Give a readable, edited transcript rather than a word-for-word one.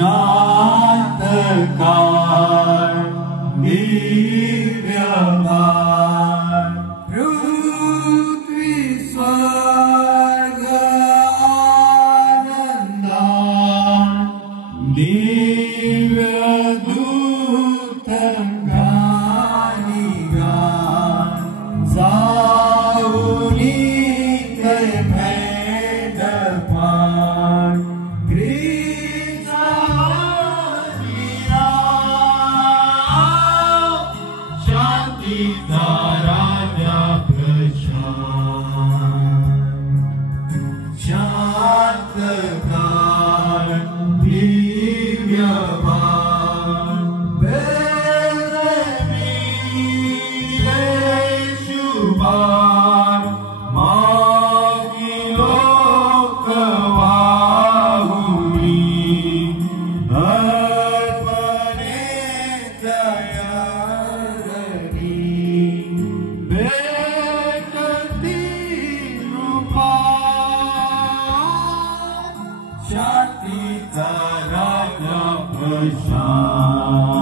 शांतकार दिव्यमान पृथ्वी स्वर्ग आनंदान दिव्य दूत गानी गान जाऊनी कय भेदपान शांतीचा राजा प्रशांत शांतकार दिव्यमान शुभान मागी लोकवाहुनी अर्पणे दयाळनी भेटती कृपा शांतीचा राजा प्रशांत